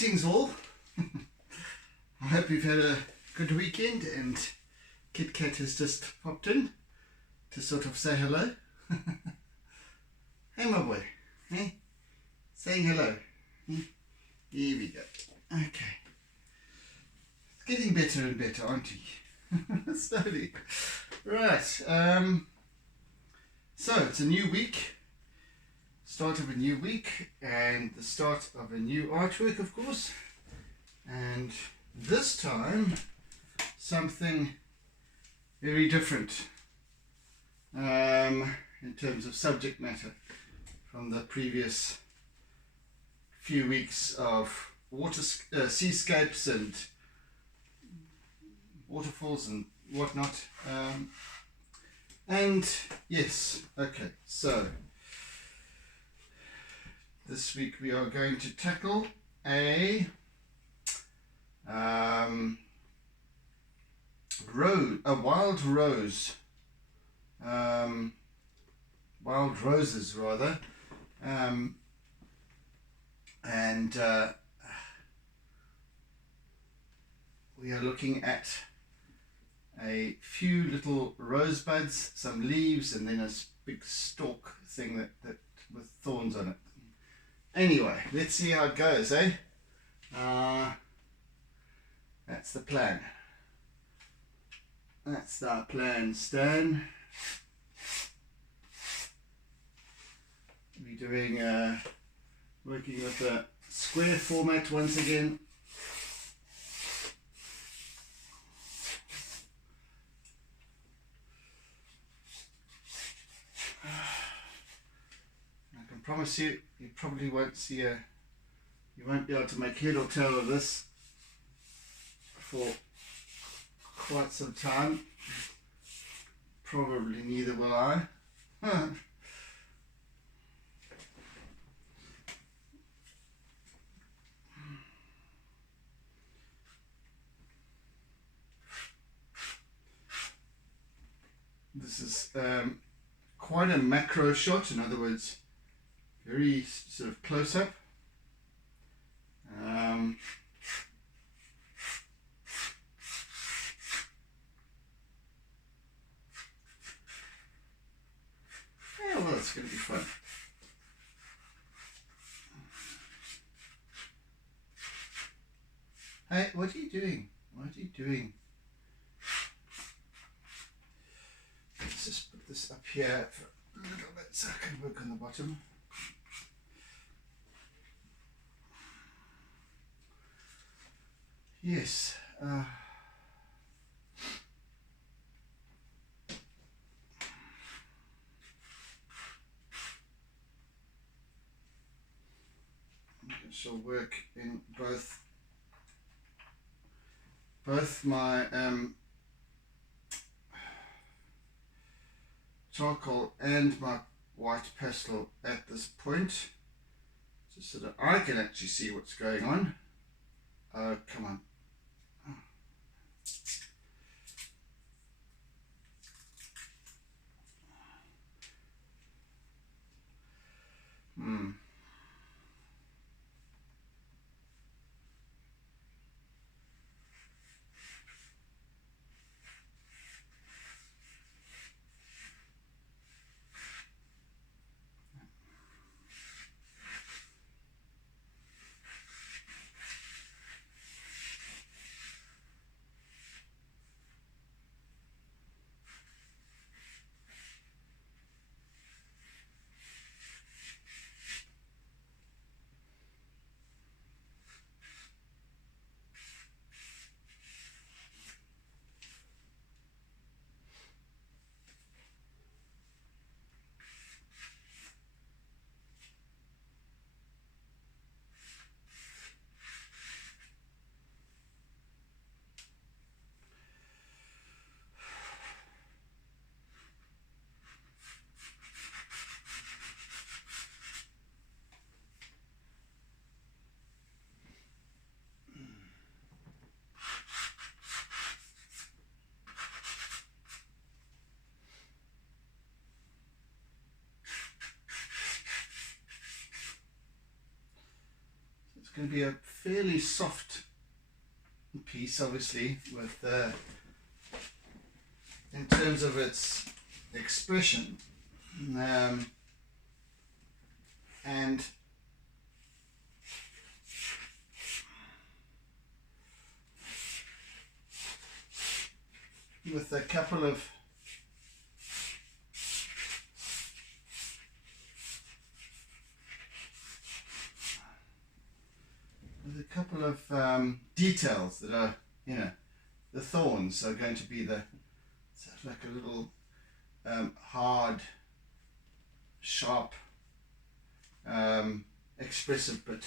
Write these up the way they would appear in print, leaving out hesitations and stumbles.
Greetings all. I hope you've had a good weekend, and Kit Kat has just popped in to sort of say hello. Hey my boy, hey? Saying hello. Here we go. Okay. It's getting better and better, aren't we? Slowly. Right. So it's a new week. Start of a new week and the start of a new artwork, of course. And this time, something very different in terms of subject matter from the previous few weeks of seascapes and waterfalls and whatnot. And yes, okay, so this week we are going to tackle a wild rose, wild roses rather, and we are looking at a few little rosebuds, some leaves, and then a big stalk thing that with thorns on it. Anyway, let's see how it goes, eh? That's the plan. That's our plan, Stan. We're doing working with a square format once again. I can promise you, you probably won't see you won't be able to make head or tail of this for quite some time. Probably neither will I. This is quite a macro shot, in other words, very sort of close up. Yeah, well, it's going to be fun. Hey, what are you doing? What are you doing? Let's just put this up here for a little bit so I can work on the bottom. Yes. I shall work in both my charcoal and my white pastel at this point, just so that I can actually see what's going on. Oh, come on. It's going to be a fairly soft piece, obviously, with in terms of its expression, and with a couple of details that are, the thorns are going to be like a little hard, sharp, expressive bit.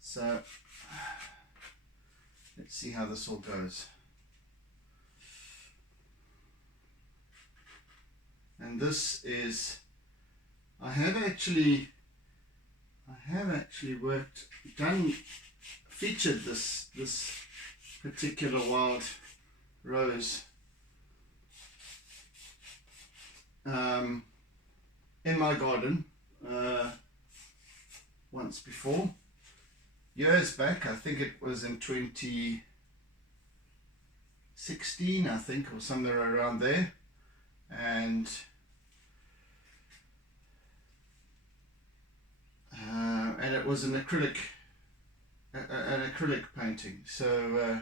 So let's see how this all goes. And this is, I have actually featured this particular wild rose in my garden once before, years back. I think it was in 2016, I think, or somewhere around there, and it was an acrylic painting. So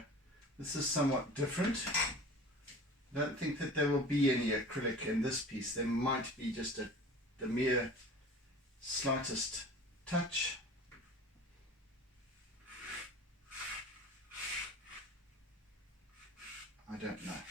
this is somewhat different. I don't think that there will be any acrylic in this piece. There might be just the mere slightest touch. I don't know.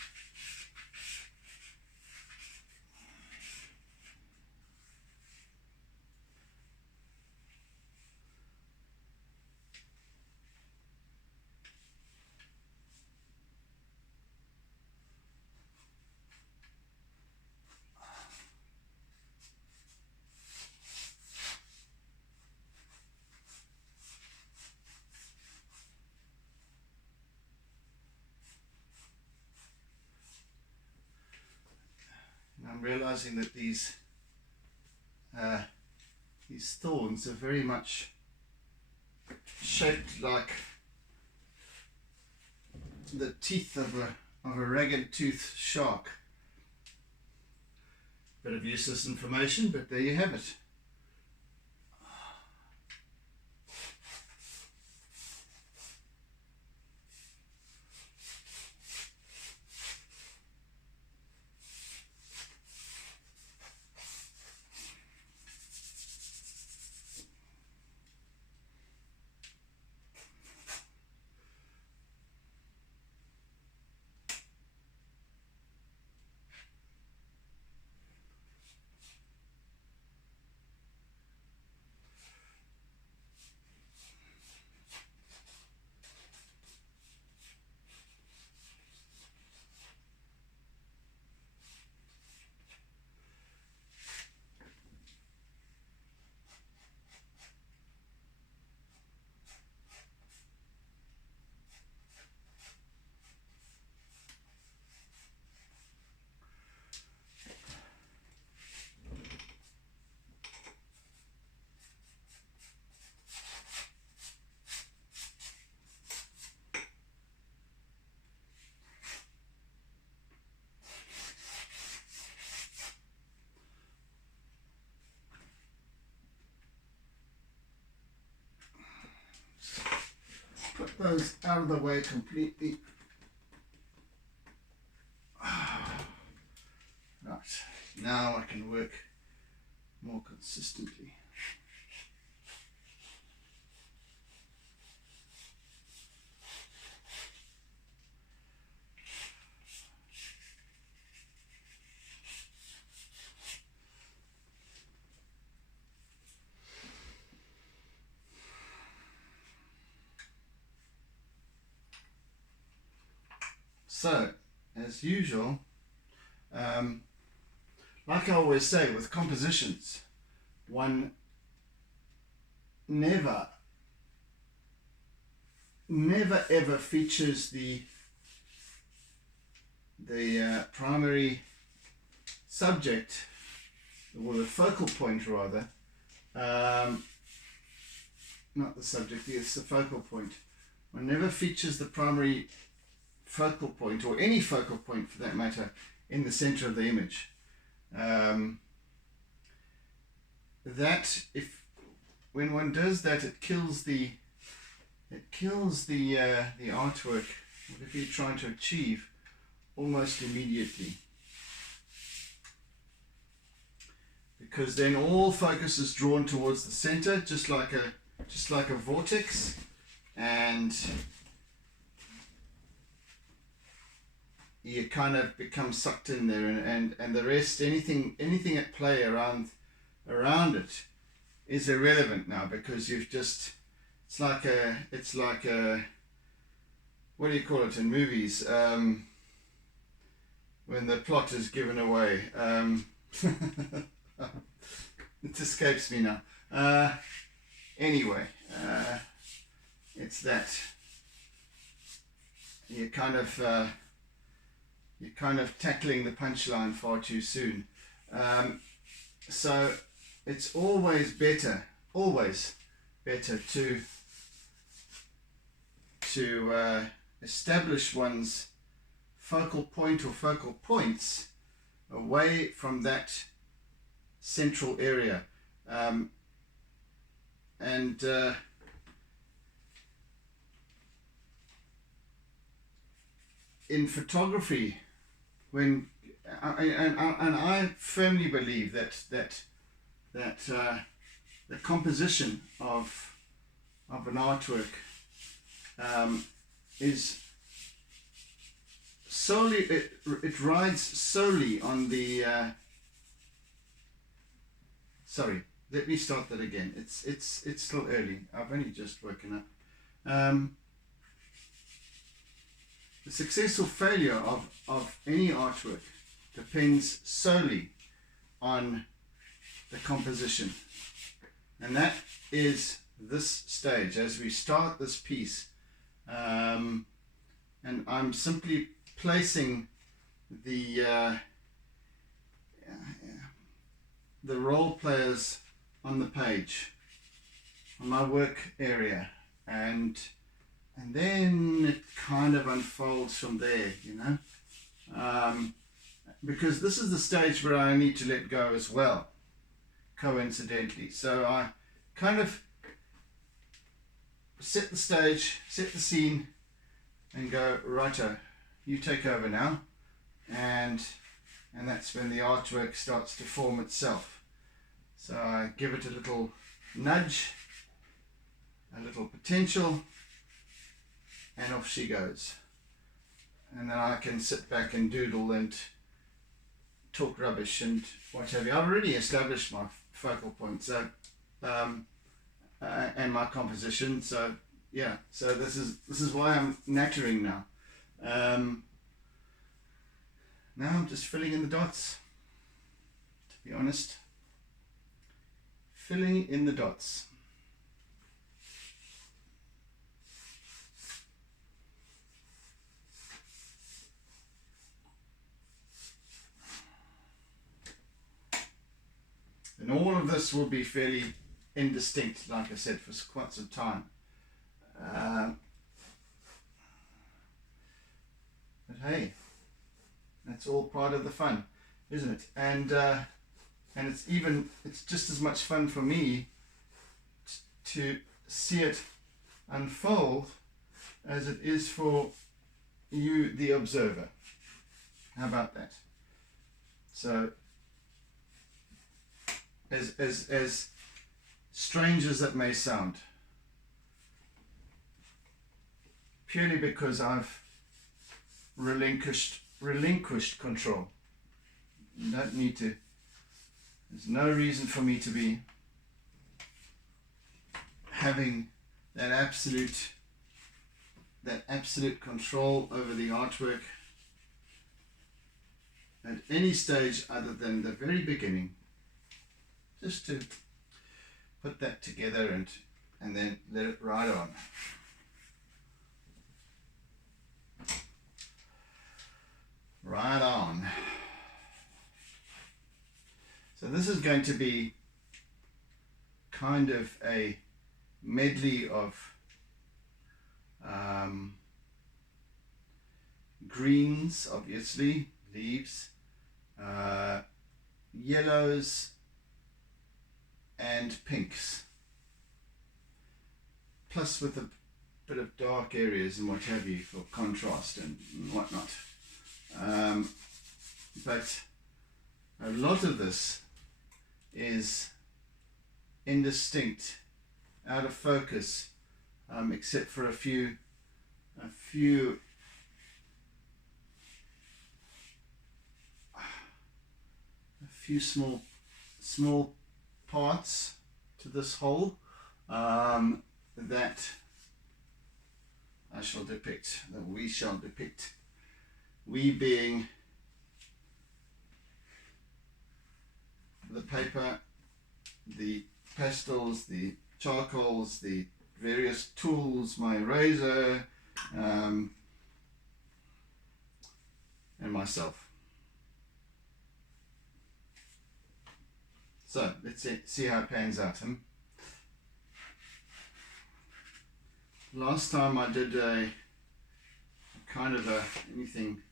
I'm realizing that these thorns are very much shaped like the teeth of a ragged-toothed shark. Bit of useless information, but there you have it. Put those out of the way completely. Right, now I can work more consistently. So, as usual, like I always say with compositions, one never ever features the primary subject, or the focal point rather, not the subject, it's the focal point. One never features the primary focal point, or any focal point for that matter, in the center of the image. That, if when one does that, it kills the artwork, whatever you're trying to achieve, almost immediately. Because then all focus is drawn towards the center, just like a vortex, and you kind of become sucked in there, and the rest, anything at play around it is irrelevant now, because you've just, it's like a what do you call it in movies, when the plot is given away. It escapes me now. Anyway, it's that you're kind of tackling the punchline far too soon. So it's always better to establish one's focal point or focal points away from that central area, in photography, when I firmly believe that the composition of an artwork is solely, it rides solely on the sorry, let me start that again. It's still early. I've only just woken up. The success or failure of any artwork depends solely on the composition. And that is this stage as we start this piece. And I'm simply placing the role players on the page, on my work area, and then it kind of unfolds from there, you know, because this is the stage where I need to let go as well, coincidentally. So I kind of set the stage, set the scene, and go, righto, you take over now, and that's when the artwork starts to form itself. So I give it a little nudge, a little potential, and off she goes. And then I can sit back and doodle and talk rubbish and what have you. I've already established my focal point, so and my composition. So yeah, so this is why I'm nattering now. Now I'm just filling in the dots, to be honest. Filling in the dots. And all of this will be fairly indistinct, like I said, for quite some time. But hey, that's all part of the fun, isn't it? And it's just as much fun for me to see it unfold as it is for you, the observer. How about that? So, as strange as that may sound, purely because I've relinquished control. You don't need to. There's no reason for me to be having that absolute control over the artwork at any stage other than the very beginning. Just to put that together and then let it ride on. Right on. So this is going to be kind of a medley of greens, obviously, leaves, yellows and pinks, plus with a bit of dark areas and what have you for contrast and whatnot. But a lot of this is indistinct, out of focus, except for a few small parts to this whole that I shall depict, that we shall depict. We being the paper, the pastels, the charcoals, the various tools, my razor, and myself. So let's see how it pans out. Last time I did a kind of anything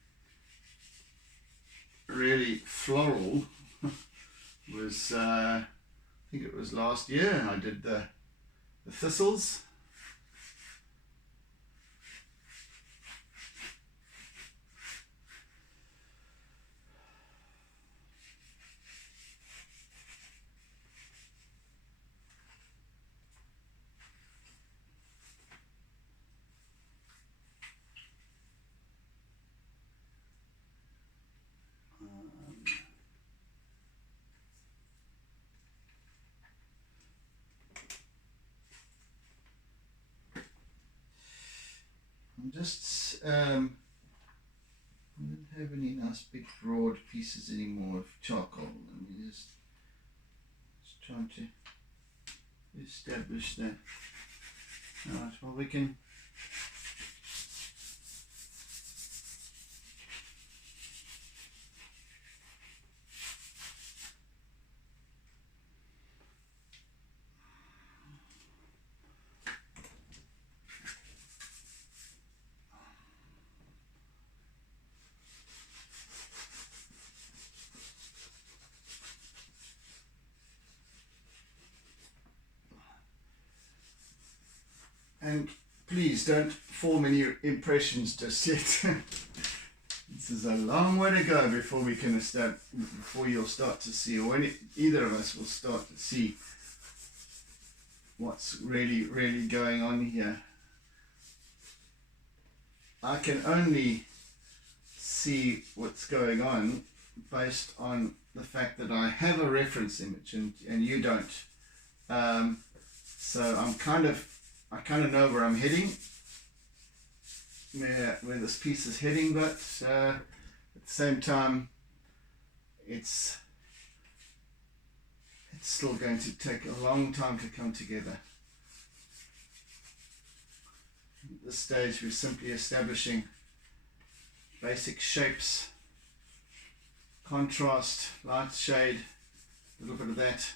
really floral was I think it was last year. I did the thistles. I don't have any nice big broad pieces anymore of charcoal. Let me just trying to establish that. Alright, well we can and please don't form any impressions just yet. This is a long way to go before we can before you'll start to see, or either of us will start to see what's really going on here. I can only see what's going on based on the fact that I have a reference image and you don't. So I kind of know where I'm heading, where this piece is heading, but at the same time, it's still going to take a long time to come together. At this stage, we're simply establishing basic shapes, contrast, light, shade, a little bit of that.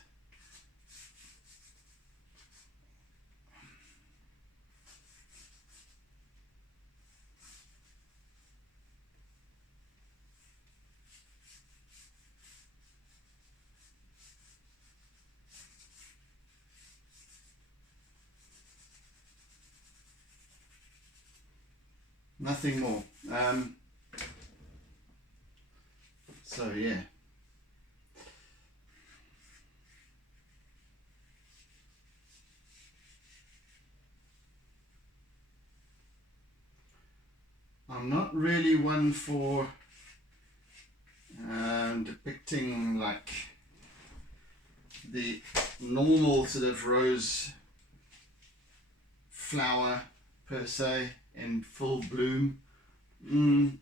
Nothing more. So yeah. I'm not really one for depicting like the normal sort of rose flower per se in full bloom. I'm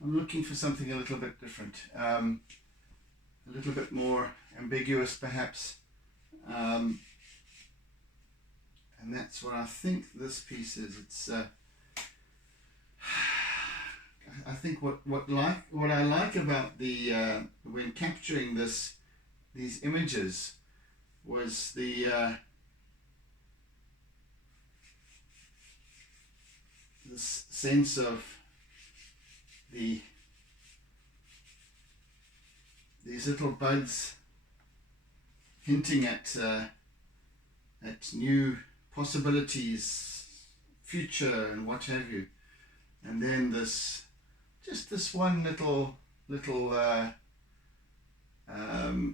looking for something a little bit different, a little bit more ambiguous perhaps, and that's what I think this piece is. It's I think what I like about the when capturing these images was the this sense of these little buds hinting at new possibilities, future, and what have you. And then this one little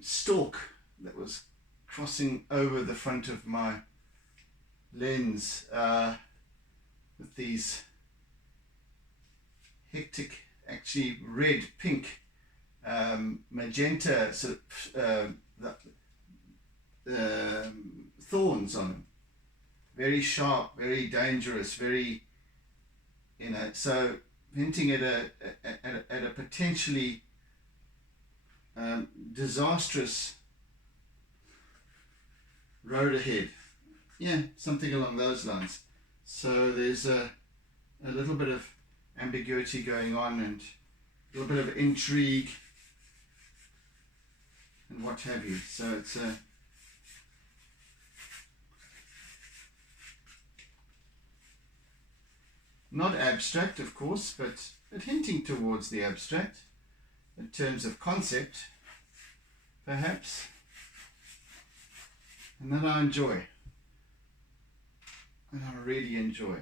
stalk that was crossing over the front of my lens with these hectic, actually red, pink, magenta sort of thorns on them. Very sharp, very dangerous, very, so hinting at a potentially disastrous road ahead. Yeah, something along those lines. So there's a little bit of ambiguity going on and a little bit of intrigue and what have you. So it's not abstract, of course, but hinting towards the abstract in terms of concept, perhaps, and that I enjoy, and I really enjoy.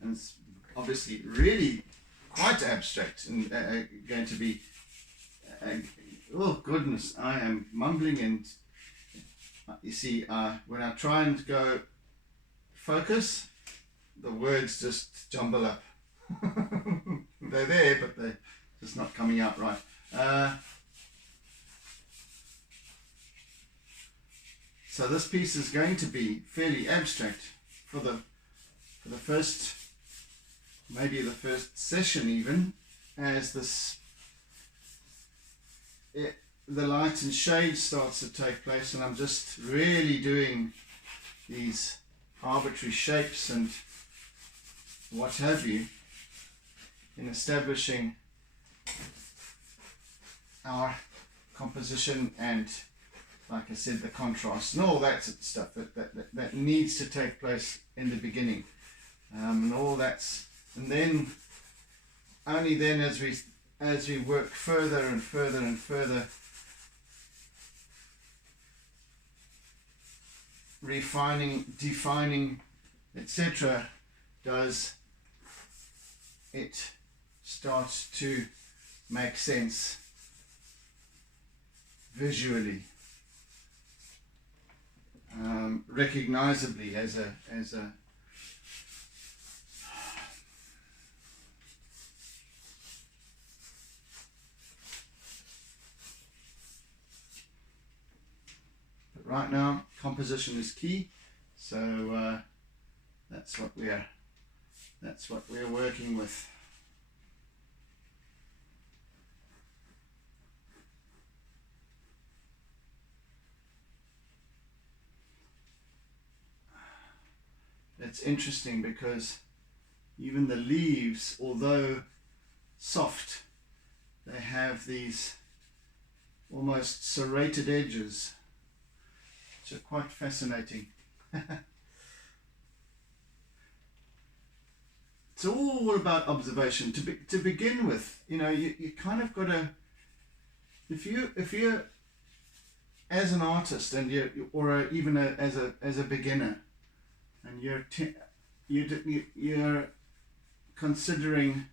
And it's obviously really quite abstract and going to be, oh goodness, I am mumbling, and you see, when I try and go focus, the words just jumble up. They're there, but they're just not coming out right. So this piece is going to be fairly abstract for the first, maybe the first session even, as the light and shade starts to take place, and I'm just really doing these arbitrary shapes and what have you in establishing our composition and, like I said, the contrast and all that sort of stuff that needs to take place in the beginning, and all that's, and then only then as we work further and further and further, refining, defining, etc., does it start to make sense visually, recognizably as a but right now composition is key, so that's what we're working with. It's interesting because even the leaves, although soft, they have these almost serrated edges, which are quite fascinating. It's all about observation. To begin with, you kind of got to, if you're as an artist and even as a beginner, and you're considering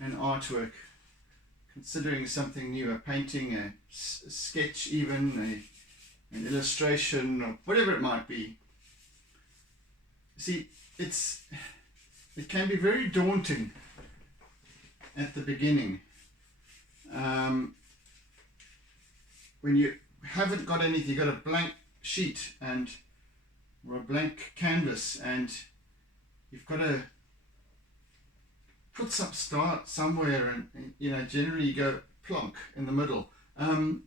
an artwork, considering something new, a painting, a sketch, even an illustration, or whatever it might be. See, it can be very daunting at the beginning, when you haven't got anything. You've got a blank sheet or a blank canvas, and you've got to put some start somewhere, and generally you go plonk in the middle. It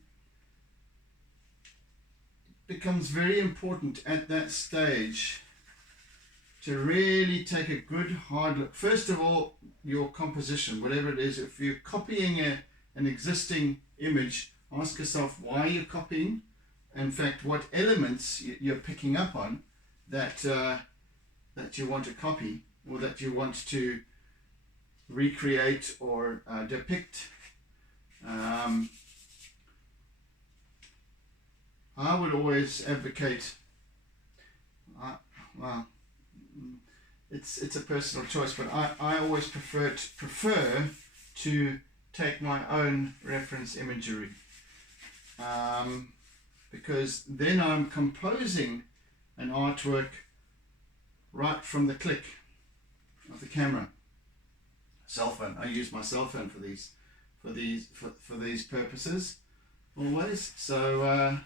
becomes very important at that stage to really take a good hard look. First of all, your composition, whatever it is. If you're copying an existing image, ask yourself why you're copying. In fact, what elements you're picking up on that that you want to copy or that you want to recreate or depict. I would always advocate. Well, it's a personal choice, but I always prefer to take my own reference imagery, because then I'm composing an artwork right from the click of the camera. Cell phone. I use my cell phone for these purposes always. So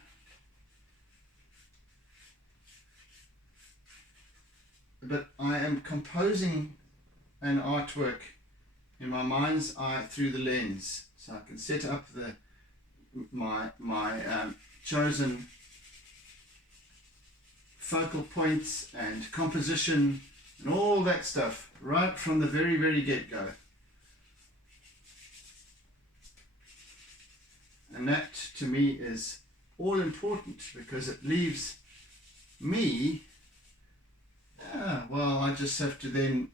but I am composing an artwork in my mind's eye through the lens, so I can set up my chosen focal points and composition and all that stuff right from the very get-go. And that to me is all important, because it leaves me, well, I just have to then,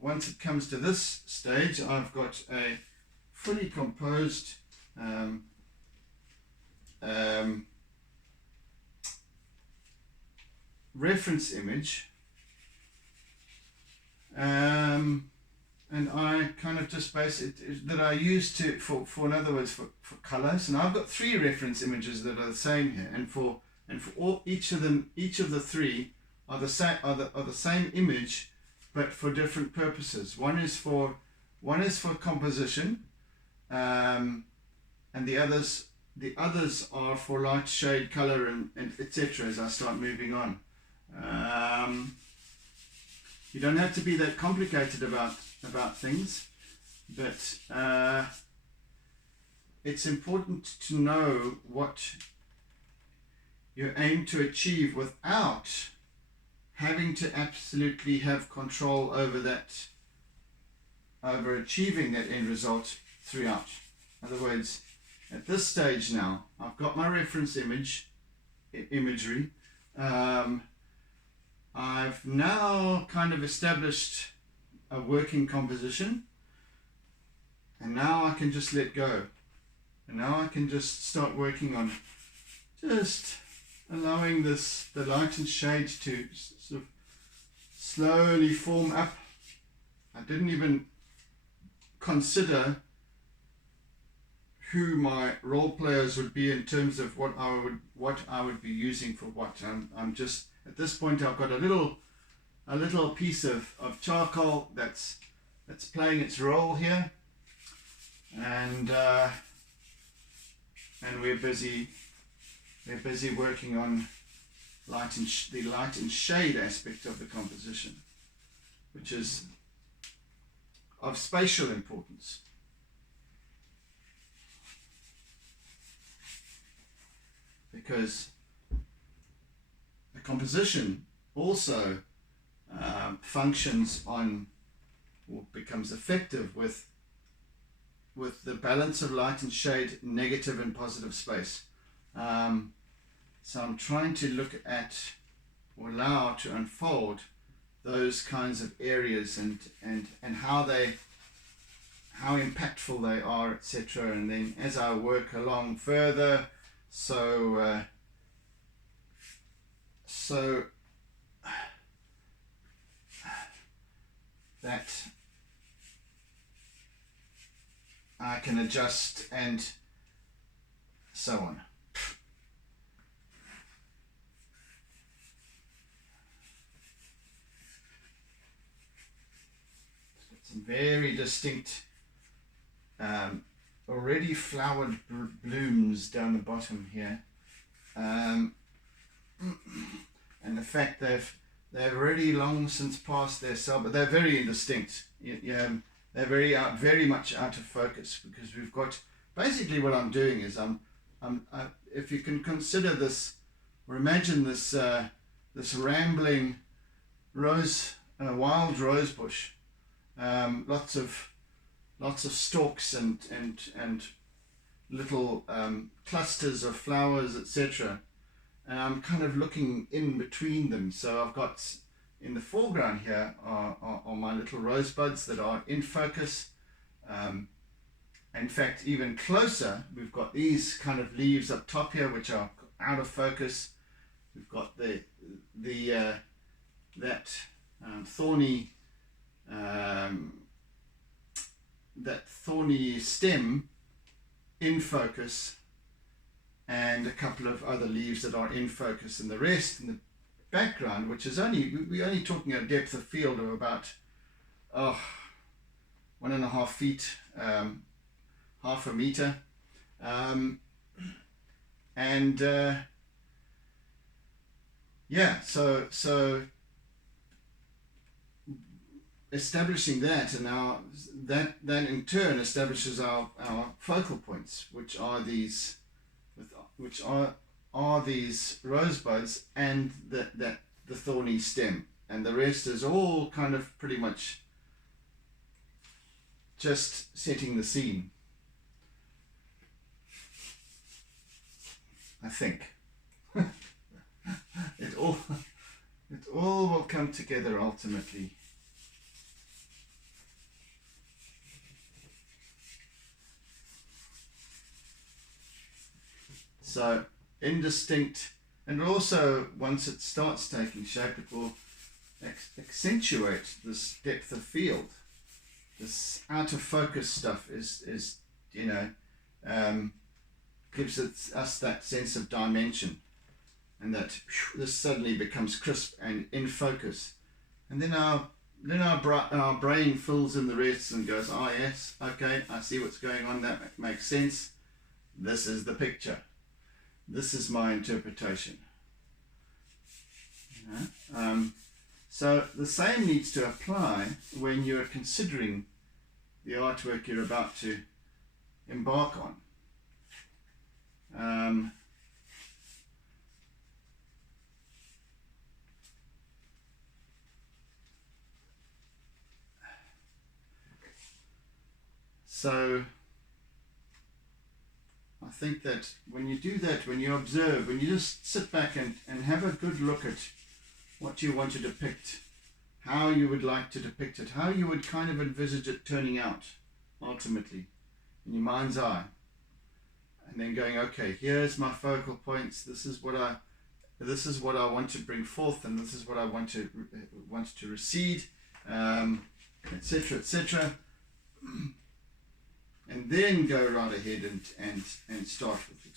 once it comes to this stage, I've got a fully composed reference image, and I kind of just base it that I use for in other words for colors. And I've got 3 reference images that are the same here, and for all, each of the 3 are the same image, but for different purposes. One is for composition, and the others are for light, shade, color, and etc. As I start moving on, you don't have to be that complicated about things, but it's important to know what you aim to achieve without having to absolutely have control over achieving that end result throughout. In other words, at this stage now, I've got my reference imagery. I've now kind of established a working composition, and now I can just let go, and now I can just start working on just allowing the light and shade to sort of slowly form up. I didn't even consider who my role players would be in terms of what I would be using for what. I'm just at this point I've got a little piece of charcoal that's playing its role here, and we're busy working on the light and shade aspect of the composition, which is of spatial importance. Because the composition also functions on, or becomes effective with the balance of light and shade, negative and positive space. So I'm trying to look at or allow to unfold those kinds of areas and how impactful they are, etc. And then as I work along further, so that I can adjust and so on. Some very distinct already flowered blooms down the bottom here, and the fact they've already long since passed their cell, but they're very indistinct. They're very much out of focus, because we've got basically what I'm doing is if you can consider this or imagine this this rambling wild rose bush, lots of stalks and little clusters of flowers, etc. And I'm kind of looking in between them. So I've got in the foreground here are my little rosebuds that are in focus. In fact, even closer, we've got these kind of leaves up top here, which are out of focus. We've got that thorny stem in focus, and a couple of other leaves that are in focus, and the rest in the background, which is we're only talking a depth of field of about 1.5 feet, half a meter, so establishing that, and that in turn establishes our focal points, which are these rosebuds and the thorny stem, and the rest is all kind of pretty much just setting the scene, I think. it all will come together ultimately. So indistinct, and also once it starts taking shape, it will accentuate this depth of field. This out of focus stuff is gives us that sense of dimension, and that this suddenly becomes crisp and in focus, and then our brain fills in the rest and goes, oh yes, okay, I see what's going on, that makes sense, this is the picture, this is my interpretation. So the same needs to apply when you're considering the artwork you're about to embark on. So I think that when you do that, when you observe, when you just sit back and have a good look at what you want to depict, how you would like to depict it, how you would kind of envisage it turning out ultimately in your mind's eye, and then going, okay, here's my focal points, this is what I want to bring forth, and this is what I want to recede, etc., etc. And then go right ahead and start with it.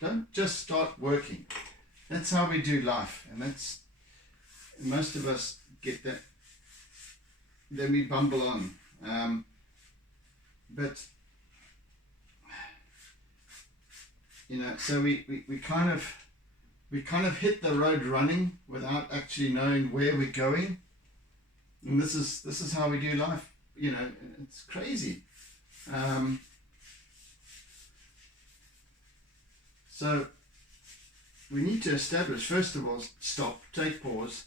Don't just start working. That's how we do life, and most of us get that. Then we bumble on, but so we kind of hit the road running without actually knowing where we're going, and this is how we do life. It's crazy. So we need to establish, first of all, stop, take pause,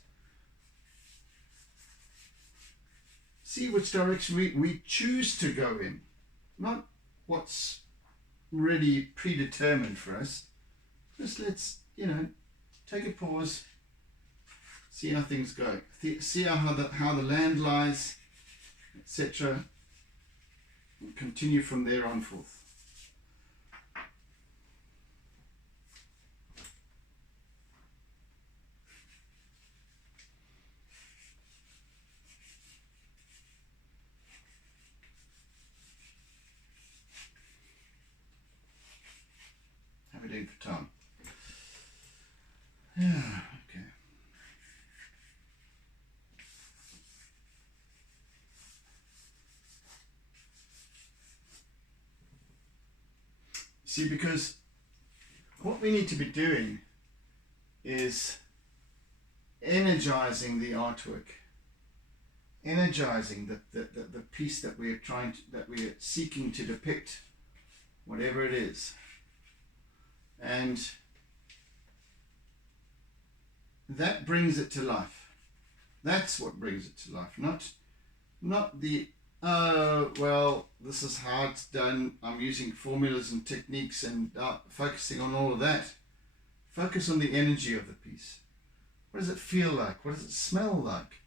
see which direction we choose to go in, not what's really predetermined for us. Just let's, take a pause, see how things go, see how the land lies, etc., and continue from there on forth. How are we doing for time? Yeah, okay. See, because what we need to be doing is energizing the artwork, energizing the piece that we're seeking to depict, whatever it is. And that brings it to life. That's what brings it to life, not the oh, well, this is how it's done. I'm using formulas and techniques and focusing on all of that. Focus on the energy of the piece. What does it feel like? What does it smell like?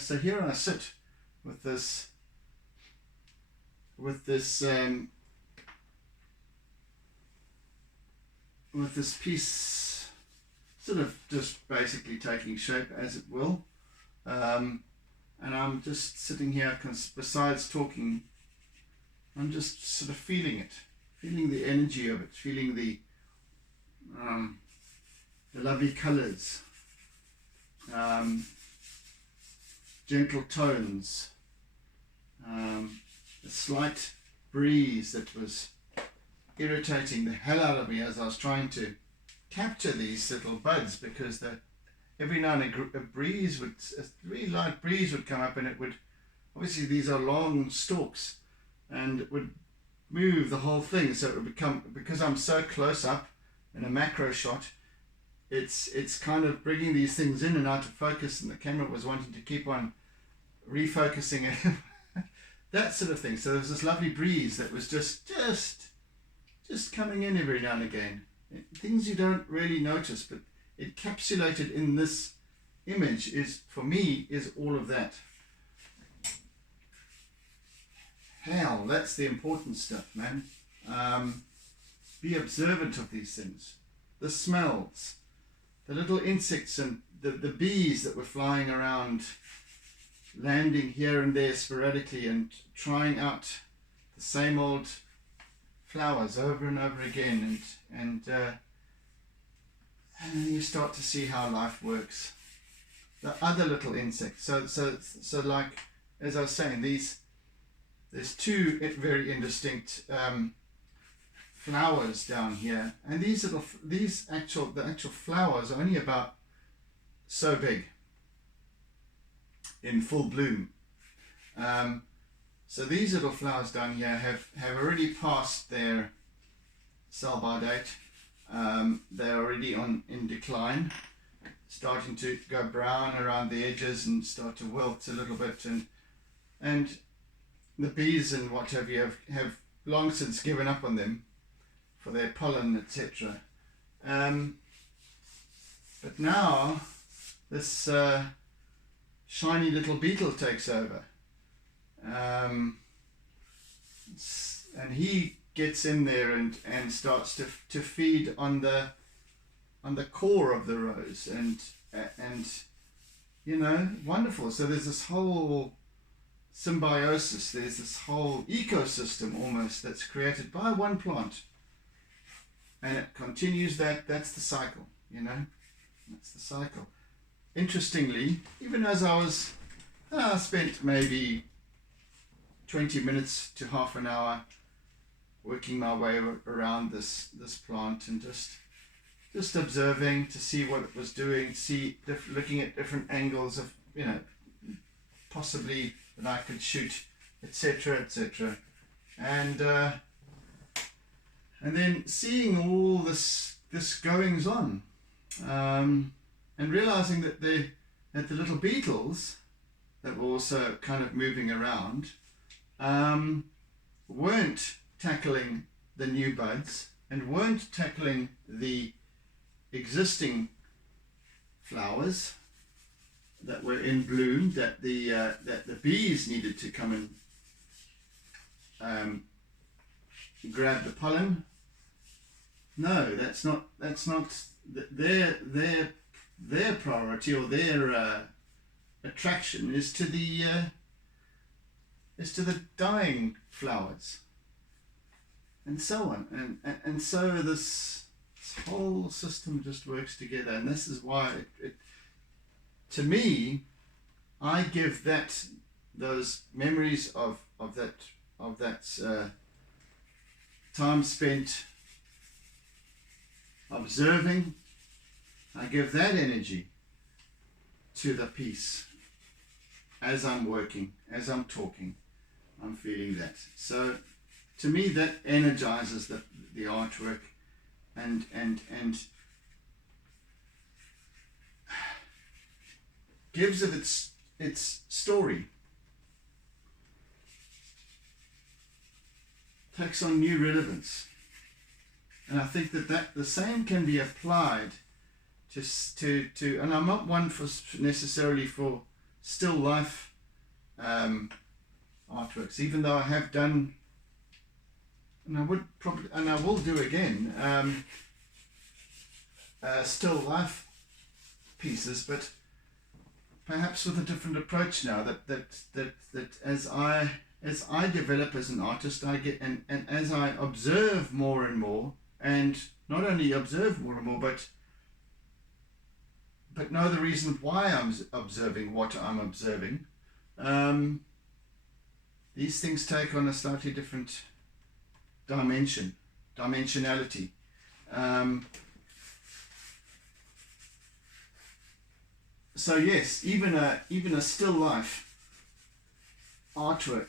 So here I sit with this piece sort of just basically taking shape as it will. And I'm just sitting here, besides talking, I'm just sort of feeling it, feeling the energy of it, feeling the lovely colors, gentle tones, a slight breeze that was irritating the hell out of me as I was trying to capture these little buds, because every now and then a really light breeze would come up, and it would, obviously these are long stalks, and it would move the whole thing. So it would become, because I'm so close up in a macro shot, it's kind of bringing these things in and out of focus, and the camera was wanting to keep on refocusing it. That sort of thing. So there was this lovely breeze that was just coming in every now and again. Things you don't really notice, but encapsulated in this image is, for me, is all of that. Hell, that's the important stuff, man. Be observant of these things. The smells, the little insects and the bees that were flying around, landing here and there sporadically and trying out the same old flowers over and over again, and you start to see how life works. The other little insects. So like, as I was saying, there's two very indistinct flowers down here, and the actual flowers are only about so big in full bloom. So these little flowers down here have already passed their sell-by date. They're already in decline, starting to go brown around the edges and start to wilt a little bit, and the bees and what have you have long since given up on them for their pollen, etc. But now this shiny little beetle takes over, and he gets in there and starts to feed on the core of the rose, and wonderful. So there's this whole symbiosis, there's this whole ecosystem almost that's created by one plant, and it continues. That's the cycle, that's the cycle. Interestingly, even as I spent maybe 20 minutes to half an hour working my way around this plant, and just observing to see what it was doing, looking at different angles of, possibly that I could shoot, etc., and then seeing all this goings on, and realizing that the little beetles that were also kind of moving around weren't tackling the new buds and weren't tackling the existing flowers that were in bloom, that the bees needed to come and grab the pollen. No, that's not their priority, or their attraction is to the dying flowers, and so on, and so this whole system just works together. And this is why it to me, I give those memories of that time spent observing, I give that energy to the piece. As I'm working, as I'm talking, I'm feeling that. So to me, that energizes the artwork, and gives it its story. takes on new relevance. And I think that the same can be applied to and I'm not one for necessarily for still life artworks, even though I have done, and I will do again, still life pieces, but perhaps with a different approach now. That as I develop as an artist, I get and as I observe more and more, and not only observe more and more, but know the reason why I'm observing what I'm observing. These things take on a slightly different dimensionality. So yes, even a still life artwork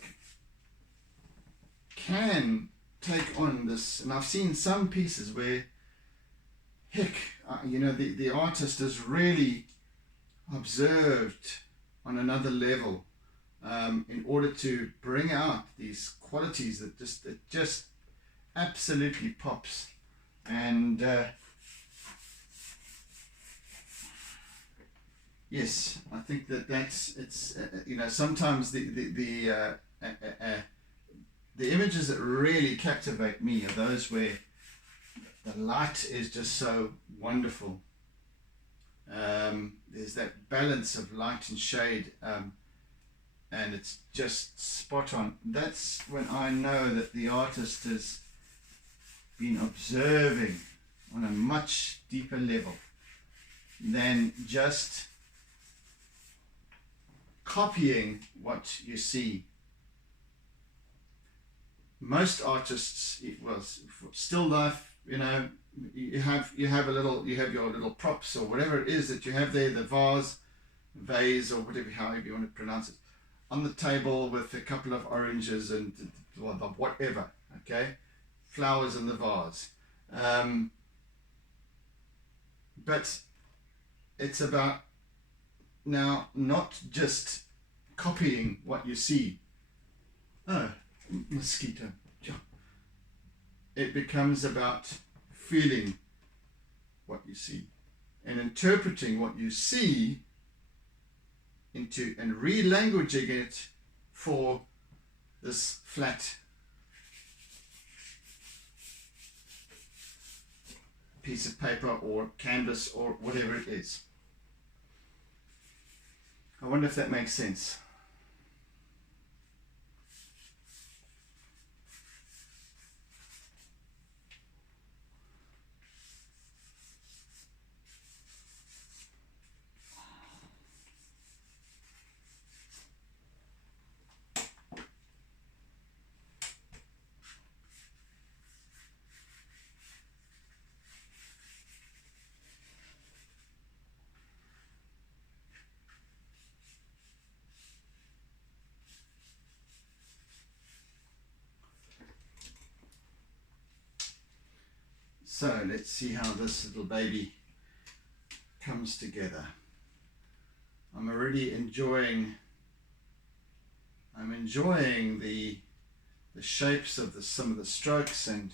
can take on this, and I've seen some pieces where, heck, the artist has really observed on another level in order to bring out these qualities that just absolutely pops. And yes, I think it's sometimes the images that really captivate me are those where the light is just so wonderful. There's that balance of light and shade, and it's just spot on. That's when I know that the artist has been observing on a much deeper level than just copying what you see. Most artists, still life, you have your little props or whatever it is that you have there, the vase or whatever, however you want to pronounce it, on the table with a couple of oranges and whatever, okay, flowers in the vase. But it's about now not just copying what you see. Oh, mosquito. It becomes about feeling what you see and interpreting what you see into and re-languaging it for this flat piece of paper or canvas or whatever it is. I wonder if that makes sense. So let's see how this little baby comes together. I'm already enjoying the shapes of some of the strokes, and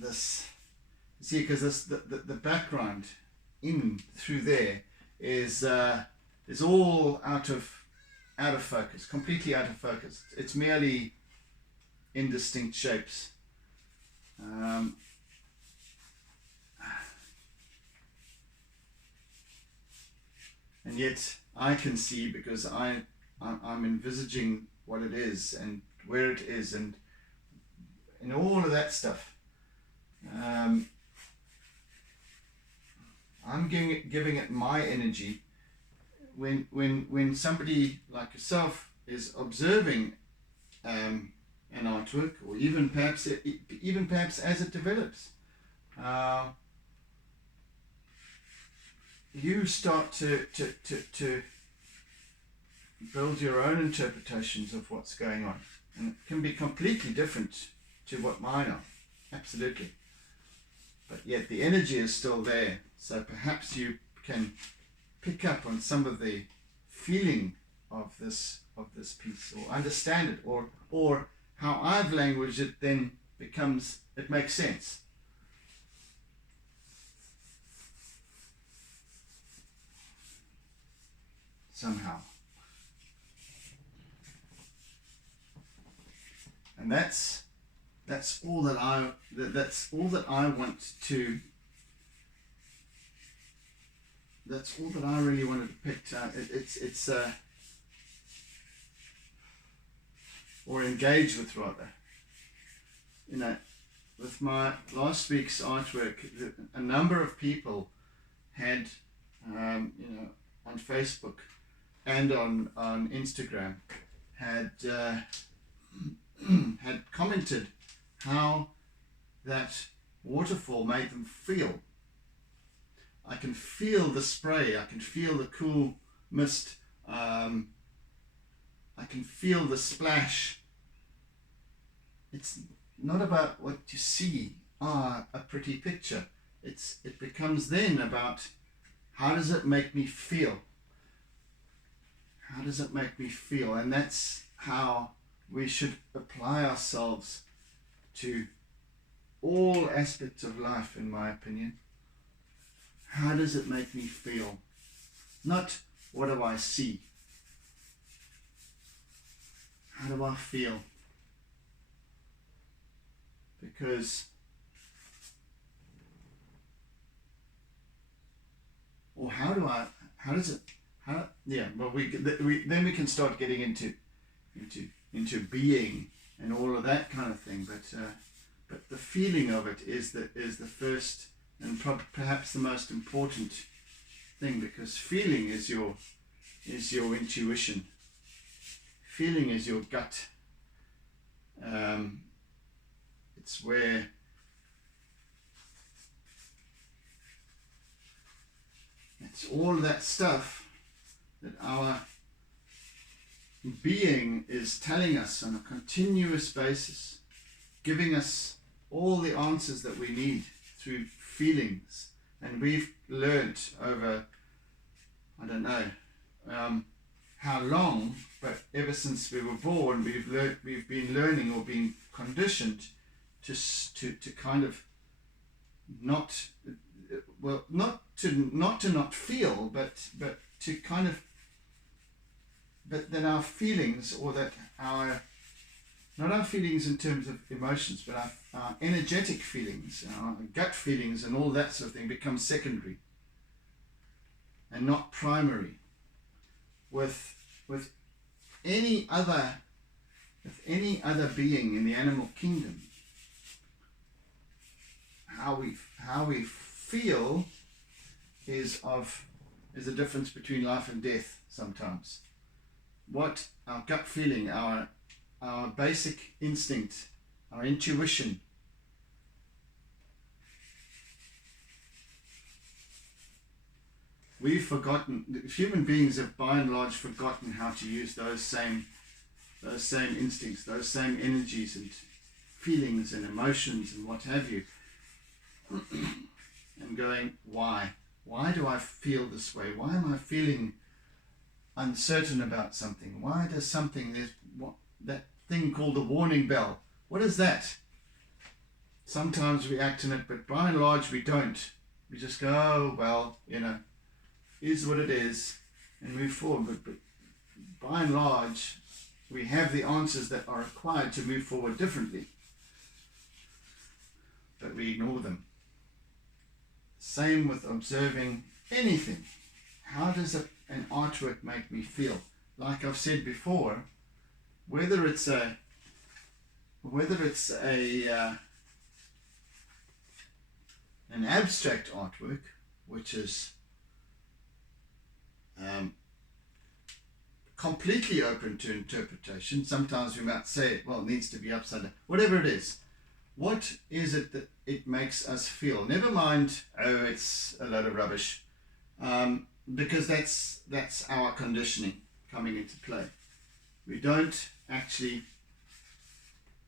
this, see, because the background in through there is all out of focus, completely out of focus. It's merely indistinct shapes. And yet I can see, because I'm envisaging what it is and where it is and all of that stuff. I'm giving it my energy. When somebody like yourself is observing an artwork, or even perhaps as it develops, you start to build your own interpretations of what's going on, and it can be completely different to what mine are, absolutely, but yet the energy is still there. So perhaps you can pick up on some of the feeling of this piece, or understand it, or how I've languaged it then it makes sense. Somehow. And that's all that I want to. That's all that I really want to depict. It's or engage with, rather. You know, with my last week's artwork, a number of people had, on Facebook and on Instagram, had had commented how that waterfall made them feel. I can feel the spray, I can feel the cool mist, I can feel the splash. It's not about what you see, a pretty picture. It becomes then about, how does it make me feel? How does it make me feel? And that's how we should apply ourselves to all aspects of life, in my opinion. How does it make me feel? Not what do I see? How do I feel? Because, or then we can start getting into being and all of that kind of thing. But the feeling of it is the first and perhaps the most important thing, because feeling is your intuition. Feeling is your gut. It's where it's all that stuff that our being is telling us on a continuous basis, giving us all the answers that we need through feelings. And we've learnt over, I don't know how long, but ever since we were born, we've been learning or been conditioned to kind of not to not feel, but to kind of, but that our feelings, or that not our feelings in terms of emotions, but our energetic feelings, our gut feelings and all that sort of thing become secondary and not primary. With any other being in the animal kingdom, how we feel is the difference between life and death sometimes. What our gut feeling, our basic instinct, our intuition, we've forgotten, human beings have by and large forgotten how to use those same instincts, those same energies and feelings and emotions and what have you. And going, why? Why do I feel this way? Why am I feeling uncertain about something? Why does that thing called the warning bell, what is that? Sometimes we act on it, but by and large we don't. We just go, oh, well, is what it is, and move forward. But by and large, we have the answers that are required to move forward differently, but we ignore them. Same with observing anything. How does an artwork make me feel? Like I've said before, whether it's an abstract artwork, which is completely open to interpretation. Sometimes we might say, well, it needs to be upside down. Whatever it is, what is it that it makes us feel? Never mind, oh, it's a load of rubbish, because that's our conditioning coming into play. We don't actually,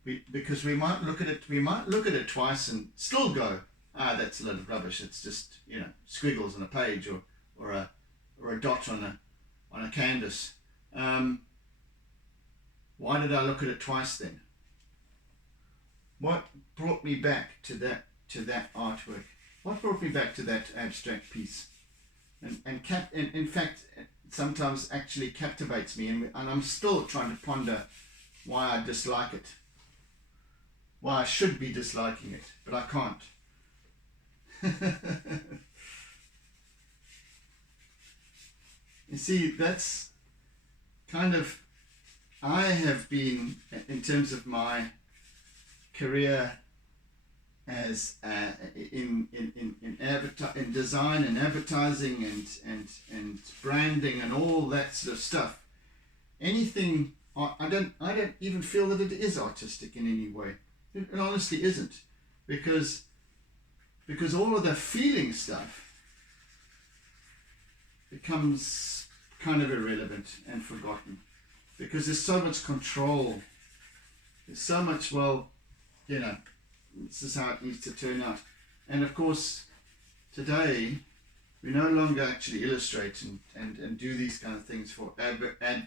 because we might look at it twice and still go, that's a load of rubbish. It's just squiggles on a page or a dot on a canvas. Why did I look at it twice then? what brought me back to that artwork? What brought me back to that abstract piece? And in fact, sometimes actually captivates me, and I'm still trying to ponder why I dislike it, why I should be disliking it, but I can't. You see, that's kind of, I have been, in terms of my career as in design and advertising and branding and all that sort of stuff. Anything, I don't even feel that it is artistic in any way. It honestly isn't, because all of the feeling stuff becomes kind of irrelevant and forgotten, because there's so much control. There's so much, well, you know, this is how it needs to turn out. And of course, today, we no longer actually illustrate and do these kind of things for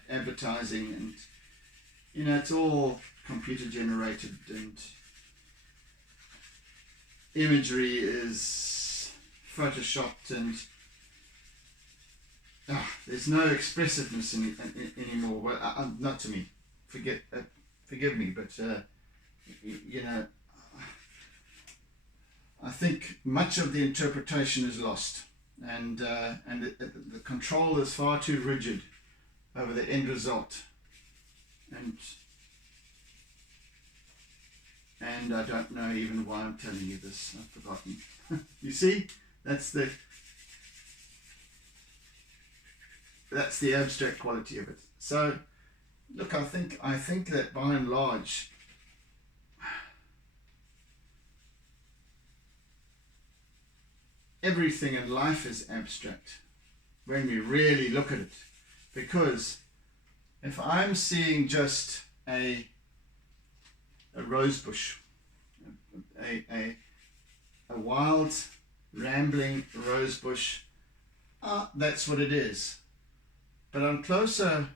advertising, and, you know, it's all computer generated, and imagery is photoshopped, and there's no expressiveness anymore. Well, not to me. Forgive me, but you know, I think much of the interpretation is lost, and the control is far too rigid over the end result, and I don't know even why I'm telling you this. I've forgotten. You see, that's the abstract quality of it. So, look, I think that by and large, everything in life is abstract when we really look at it. Because if I'm seeing just a rose bush, a wild, rambling rose bush, that's what it is. But on closer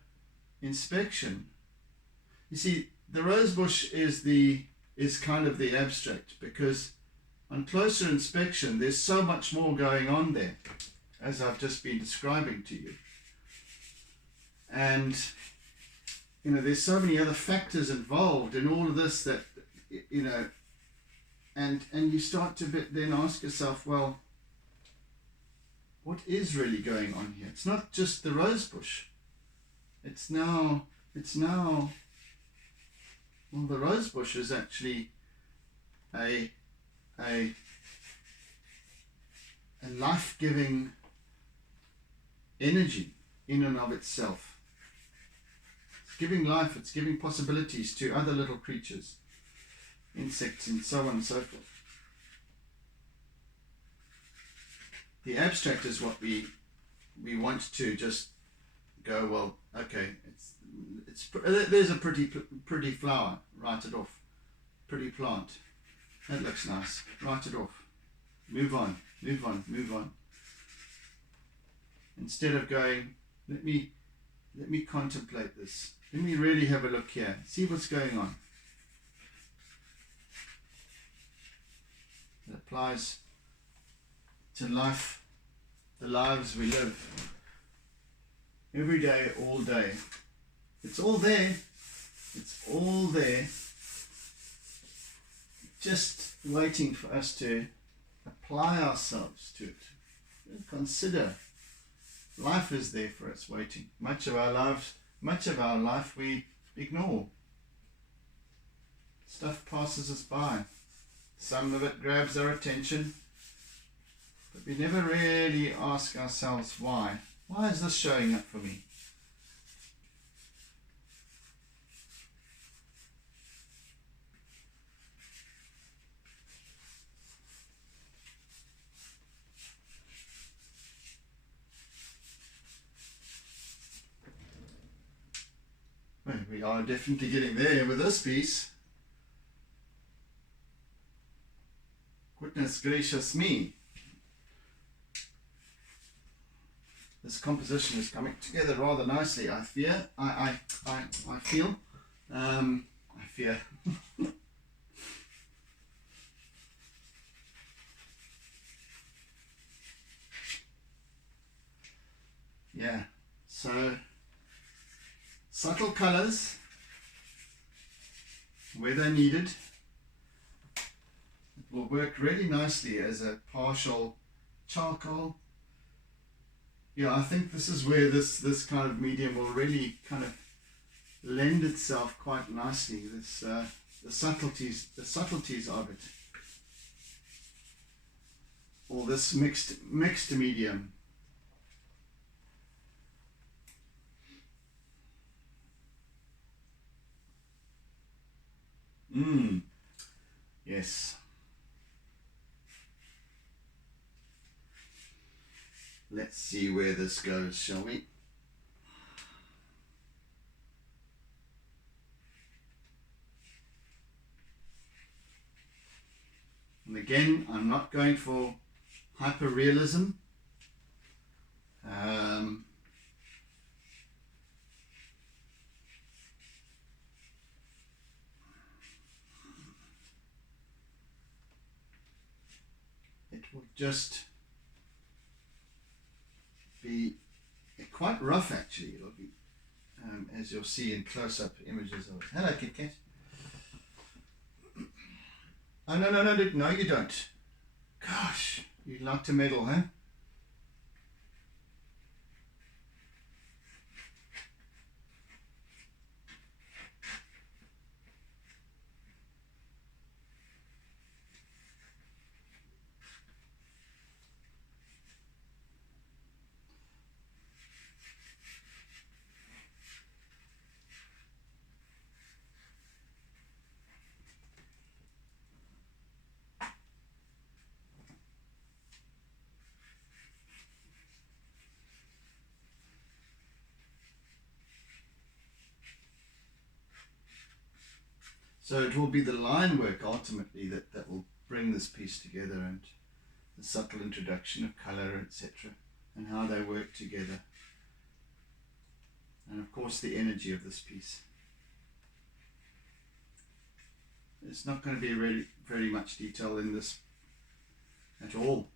inspection, you see, the rose bush is kind of the abstract, because on closer inspection, there's so much more going on there, as I've just been describing to you. And, you know, there's so many other factors involved in all of this that, you know, and you start to then ask yourself, well, what is really going on here? It's not just the rose bush. It's now, well, the rose bush is actually a life-giving energy in and of itself. It's giving life, it's giving possibilities to other little creatures, insects, and so on and so forth. The abstract is what we want to just go, well, okay, there's a pretty flower, write it off. Pretty plant, that looks nice, write it off. Move on. Instead of going, let me contemplate this. Let me really have a look here. See what's going on. It applies to life, the lives we live. Every day, all day. It's all there. It's all there. Just waiting for us to apply ourselves to it. Consider. Life is there for us waiting. Much of our life we ignore. Stuff passes us by. Some of it grabs our attention, but we never really ask ourselves why. Why is this showing up for me? Well, we are definitely getting there with this piece. Goodness gracious me. This composition is coming together rather nicely, I fear. I feel. I fear. Yeah, so subtle colors where they're needed. It will work really nicely as a partial charcoal. Yeah, I think this is where this kind of medium will really kind of lend itself quite nicely. This the subtleties of it, or this mixed medium. Yes. Let's see where this goes, shall we? And again, I'm not going for hyper-realism. It will just be quite rough, actually. It'll be, as you'll see in close-up images of it. Hello, Kit Kat. Oh, no, you don't. Gosh, you'd like to meddle, huh? So it will be the line work ultimately that will bring this piece together, and the subtle introduction of colour, etc., and how they work together. And of course the energy of this piece. There's not going to be really very much detail in this at all.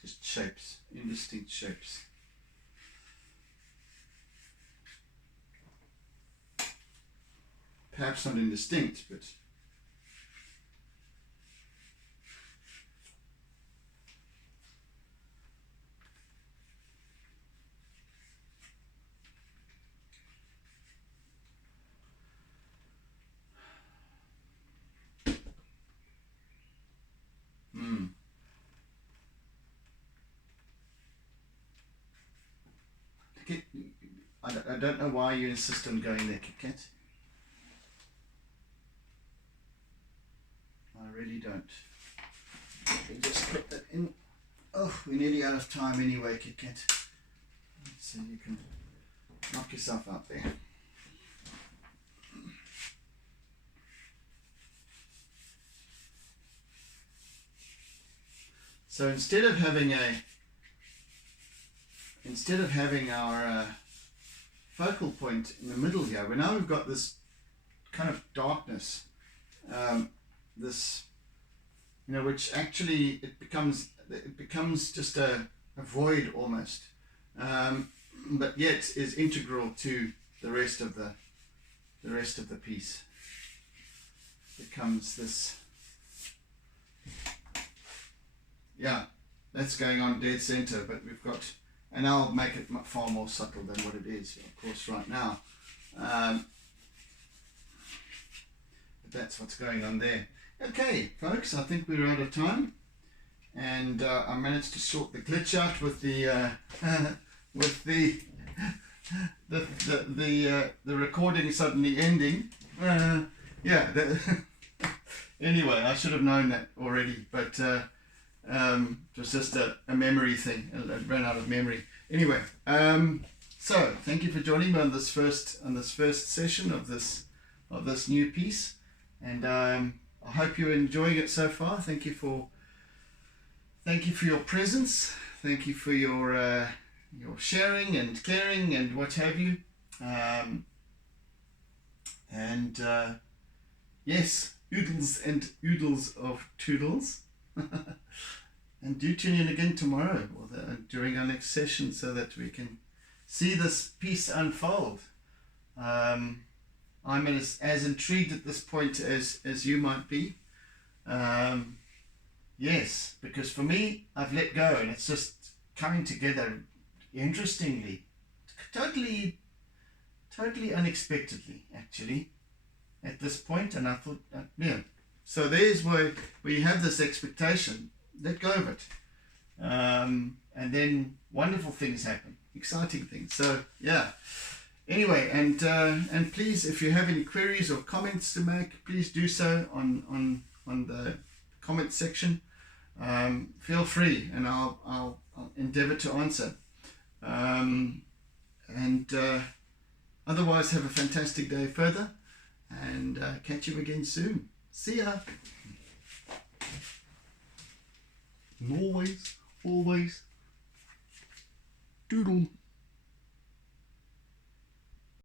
Just shapes, indistinct shapes. Perhaps not indistinct, but I don't know why you insist on going there, Kit Kat. I really don't. Let me just put that in. Oh, we're nearly out of time anyway, Kit Kat. So you can knock yourself out there. So instead of having our focal point in the middle here, now we've got this kind of darkness, this, which actually it becomes just a void almost, but yet is integral to the rest of the piece. It becomes this. Yeah, that's going on dead center, but we've got, and I'll make it far more subtle than what it is, of course, right now. But that's what's going on there. Okay, folks, I think we're out of time, and I managed to sort the glitch out with the the recording suddenly ending. Anyway, I should have known that already, but it was just a memory thing. It ran out of memory. Anyway, so thank you for joining me on this first session of this new piece, and I hope you're enjoying it so far. Thank you for your presence. Thank you for your sharing and caring and what have you. Yes, oodles and oodles of toodles. do tune in again tomorrow or during our next session so that we can see this piece unfold. I'm as intrigued at this point as you might be. Yes, because for me, I've let go and it's just coming together interestingly, totally unexpectedly, actually, at this point. And I thought, yeah. So there's where you have this expectation. Let go of it. And then wonderful things happen, exciting things. So, yeah. Anyway, and please, if you have any queries or comments to make, please do so on the comment section. Feel free, and I'll endeavor to answer. Otherwise, have a fantastic day further, and catch you again soon. See ya. And always, doodle.